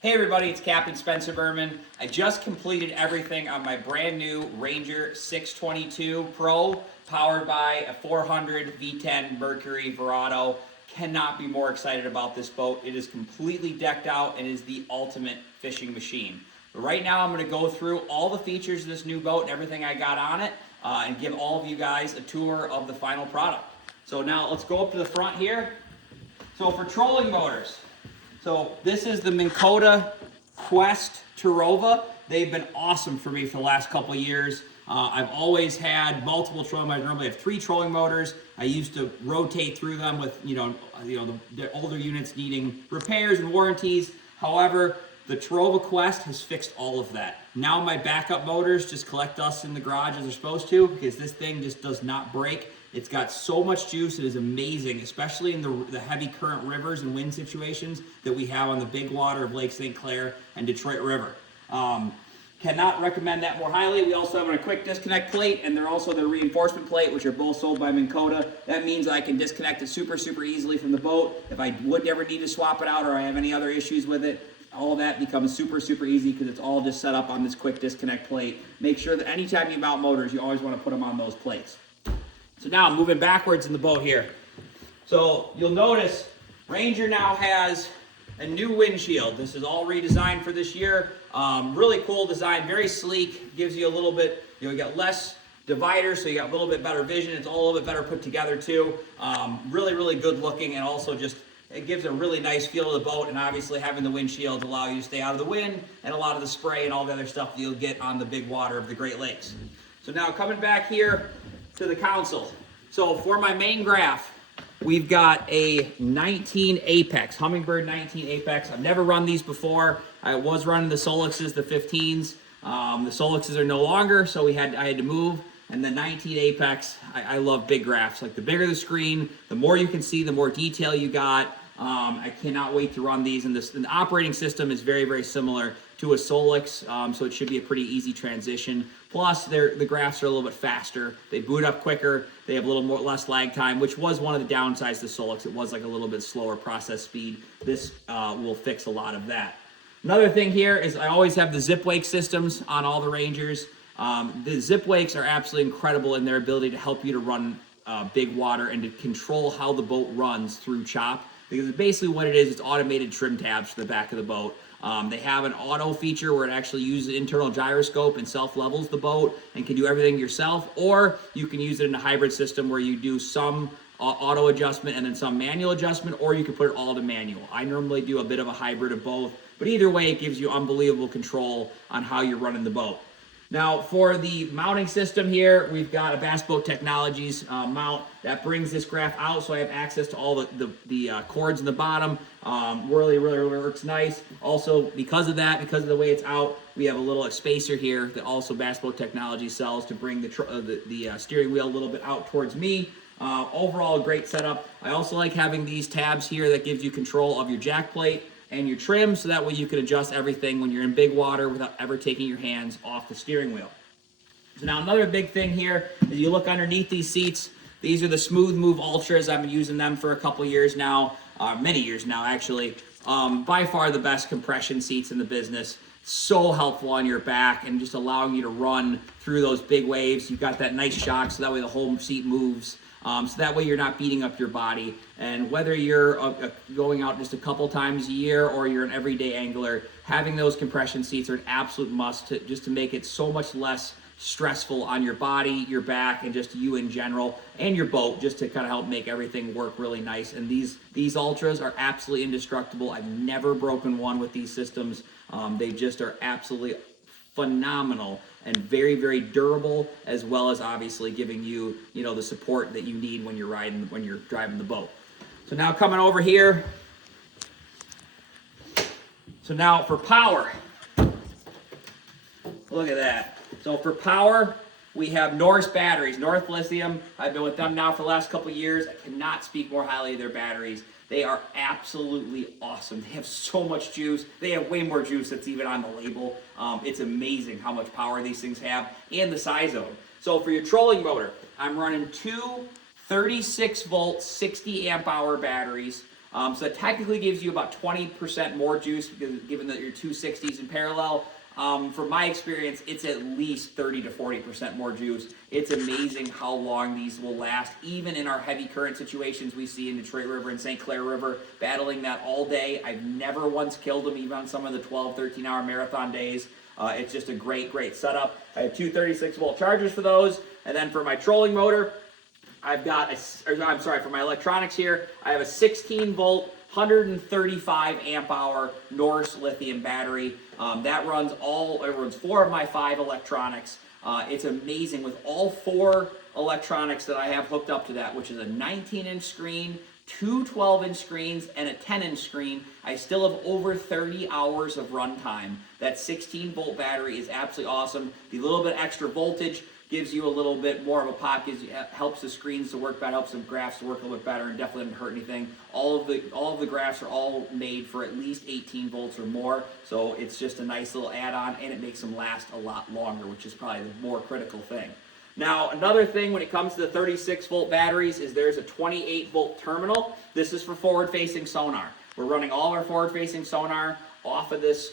Hey everybody, it's Captain Spencer Berman. I just completed everything on my brand new Ranger 622 Pro, powered by a 400 V10 Mercury Verado. Cannot be more excited about this boat. It is completely decked out and is the ultimate fishing machine. But right now I'm going to go through all the features of this new boat and everything I got on it and give all of you guys a tour of the final product. So now let's go up to the front here. So for trolling motors, so this is the Minn Kota Quest Terrova. They've been awesome for me for the last couple of years. I've always had multiple trolling motors. I normally have 3 trolling motors. I used to rotate through them with the older units needing repairs and warranties. However, the Terrova Quest has fixed all of that. Now my backup motors just collect dust in the garage as they're supposed to, because this thing just does not break. It's got so much juice, it is amazing, especially in the heavy current rivers and wind situations that we have on the big water of Lake St. Clair and Detroit River. Cannot recommend that more highly. We also have a quick disconnect plate, and they're also the reinforcement plate, which are both sold by Minn Kota. That means I can disconnect it super easily from the boat. If I would ever need to swap it out or I have any other issues with it, all of that becomes super easy because it's all just set up on this quick disconnect plate. Make sure that anytime you mount motors, you always want to put them on those plates. So now I'm moving backwards in the boat here. So you'll notice Ranger now has a new windshield. This is all redesigned for this year. Really cool design, very sleek, gives you a little bit, you got less dividers, so you got a little bit better vision. It's all a little bit better put together too. Really good looking, and also just it gives a really nice feel to the boat, and obviously having the windshields allow you to stay out of the wind and a lot of the spray and all the other stuff that you'll get on the big water of the Great Lakes. So now coming back here to the console. So for my main graph, we've got a 19 Apex, Humminbird 19 Apex. I've never run these before. I was running the Solixes, the 15s. The Solixes are no longer, so I had to move. And the 19 Apex, I love big graphs. Like the bigger the screen, the more you can see, the more detail you got. I cannot wait to run these. And the operating system is very similar to a Solix, so it should be a pretty easy transition. Plus, the graphs are a little bit faster. They boot up quicker. They have a little less lag time, which was one of the downsides to Solix. It was like a little bit slower process speed. This will fix a lot of that. Another thing here is I always have the zip wake systems on all the Rangers. The zip wakes are absolutely incredible in their ability to help you to run big water and to control how the boat runs through chop. Because basically what it is, it's automated trim tabs to the back of the boat. They have an auto feature where it actually uses internal gyroscope and self-levels the boat and can do everything yourself, or you can use it in a hybrid system where you do some auto adjustment and then some manual adjustment, or you can put it all to manual. I normally do a bit of a hybrid of both, but either way it gives you unbelievable control on how you're running the boat. Now, for the mounting system here, we've got a Bass Boat Technologies mount that brings this graph out, so I have access to all the cords in the bottom. Really works nice. Also, because of the way it's out, we have a little spacer here that also Bass Boat Technologies sells to bring the steering wheel a little bit out towards me. Overall, a great setup. I also like having these tabs here that gives you control of your jack plate and your trim, so that way you can adjust everything when you're in big water without ever taking your hands off the steering wheel. So now another big thing here is you look underneath these seats. These are the Smooth Move Ultras. I've been using them for a couple years now, many years now actually. By far the best compression seats in the business. So helpful on your back and just allowing you to run through those big waves. You've got that nice shock, so that way the whole seat moves. So that way you're not beating up your body. And whether you're going out just a couple times a year or you're an everyday angler, having those compression seats are an absolute must just to make it so much less stressful on your body, your back, and just you in general, and your boat, just to kind of help make everything work really nice. And these Ultras are absolutely indestructible. I've never broken one with these systems. They just are absolutely phenomenal and very durable, as well as obviously giving you the support that you need when you're driving the boat. So now coming over here. So now for power, look at that. So for power, we have Norse batteries, North Lithium. I've been with them now for the last couple of years. I cannot speak more highly of their batteries. They are absolutely awesome. They have so much juice. They have way more juice that's even on the label. It's amazing how much power these things have and the size of them. So for your trolling motor, I'm running two 36 volt, 60 amp hour batteries. So that technically gives you about 20% more juice, because given that you're 260s in parallel. From my experience, it's at least 30 to 40% more juice. It's amazing how long these will last, even in our heavy current situations we see in Detroit River and St. Clair River, battling that all day. I've never once killed them, even on some of the 12, 13-hour marathon days. It's just a great, great setup. I have two 36-volt chargers for those, and then for my trolling motor, I've got for my electronics here, I have a 16-volt, 135 amp hour Norse lithium battery. That runs it runs 4 of my 5 electronics. It's amazing with all 4 electronics that I have hooked up to that, which is a 19-inch screen, 2 12-inch screens, and a 10-inch screen. I still have over 30 hours of runtime. That 16-volt battery is absolutely awesome. The little bit extra voltage gives you a little bit more of a pop, helps the screens to work better, helps the graphs to work a little bit better, and definitely doesn't hurt anything. All of the graphs are all made for at least 18 volts or more, so it's just a nice little add-on, and it makes them last a lot longer, which is probably the more critical thing. Now, another thing when it comes to the 36-volt batteries is there's a 28-volt terminal. This is for forward-facing sonar. We're running all of our forward-facing sonar off of this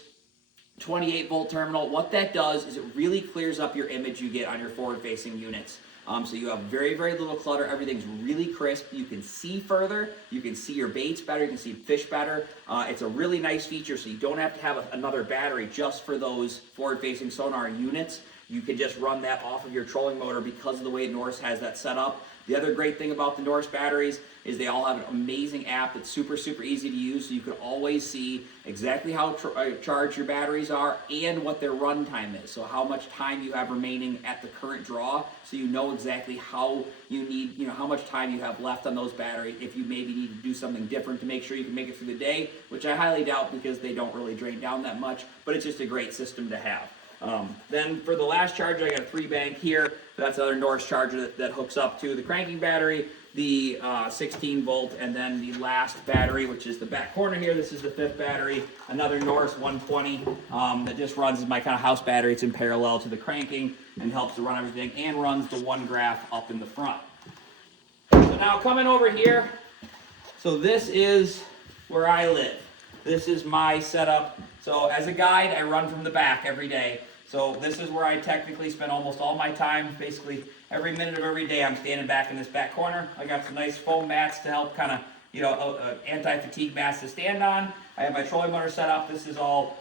28-volt terminal. What that does is it really clears up your image you get on your forward-facing units. So you have very, very little clutter. Everything's really crisp. You can see further. You can see your baits better. You can see fish better. It's a really nice feature, so you don't have to have another battery just for those forward-facing sonar units. You can just run that off of your trolling motor because of the way Norse has that set up. The other great thing about the Norse batteries is they all have an amazing app that's super, super easy to use, so you can always see exactly how charged your batteries are and what their run time is. So how much time you have remaining at the current draw, so you know exactly how how much time you have left on those batteries, if you maybe need to do something different to make sure you can make it through the day, which I highly doubt because they don't really drain down that much, but it's just a great system to have. Then for the last charger, I got a 3-bank here. That's another Norse charger that hooks up to the cranking battery, the 16-volt, and then the last battery, which is the back corner here. This is the 5th battery, another Norse 120 that just runs as my kind of house battery. It's in parallel to the cranking and helps to run everything, and runs the 1 graph up in the front. So now coming over here, so this is where I live. This is my setup. So as a guide, I run from the back every day. So this is where I technically spend almost all my time. Basically, every minute of every day, I'm standing back in this back corner. I got some nice foam mats to help kind of, anti-fatigue mats to stand on. I have my trolling motor set up. This is all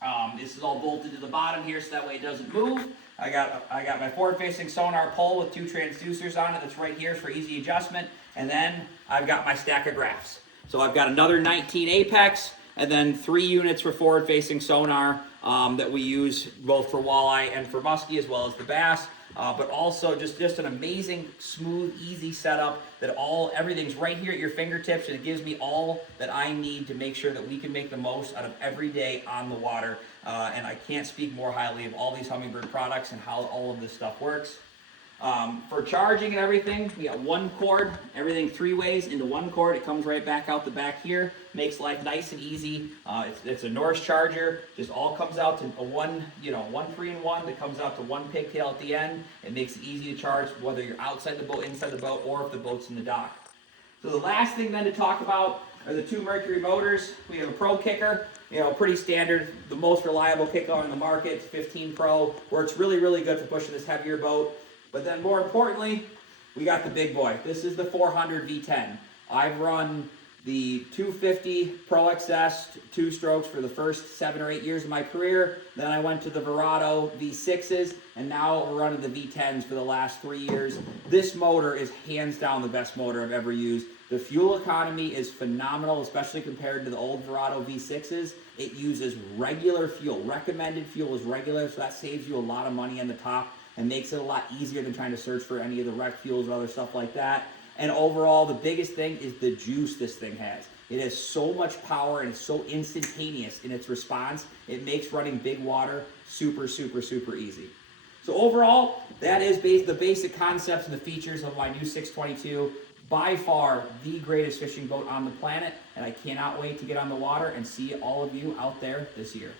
bolted to the bottom here, so that way it doesn't move. I got my forward-facing sonar pole with 2 transducers on it. That's right here for easy adjustment. And then I've got my stack of graphs. So I've got another 19 Apex, and then 3 units for forward-facing sonar that we use both for walleye and for muskie, as well as the bass. But also just an amazing, smooth, easy setup that everything's right here at your fingertips, and it gives me all that I need to make sure that we can make the most out of every day on the water. And I can't speak more highly of all these Humminbird products and how all of this stuff works. For charging and everything, we got 1 cord, everything 3 ways into 1 cord. It comes right back out the back here, makes life nice and easy. It's a Norse charger, just all comes out to one 3-in-1 that comes out to 1 pigtail at the end. It makes it easy to charge whether you're outside the boat, inside the boat, or if the boat's in the dock. So the last thing then to talk about are the 2 Mercury motors. We have a Pro kicker, pretty standard, the most reliable kicker on the market, 15 Pro, works really, really good for pushing this heavier boat. But then more importantly, we got the big boy. This is the 400 V10. I've run the 250 Pro XS 2 strokes for the first 7 or 8 years of my career. Then I went to the Verado V6s, and now we're running the V10s for the last 3 years. This motor is hands down the best motor I've ever used. The fuel economy is phenomenal, especially compared to the old Verado V6s. It uses regular fuel. Recommended fuel is regular, so that saves you a lot of money on the top and makes it a lot easier than trying to search for any of the rec fuels or other stuff like that. And overall, the biggest thing is the juice this thing has. It has so much power and it's so instantaneous in its response. It makes running big water super, super, super easy. So overall, that is the basic concepts and the features of my new 622. By far the greatest fishing boat on the planet, and I cannot wait to get on the water and see all of you out there this year.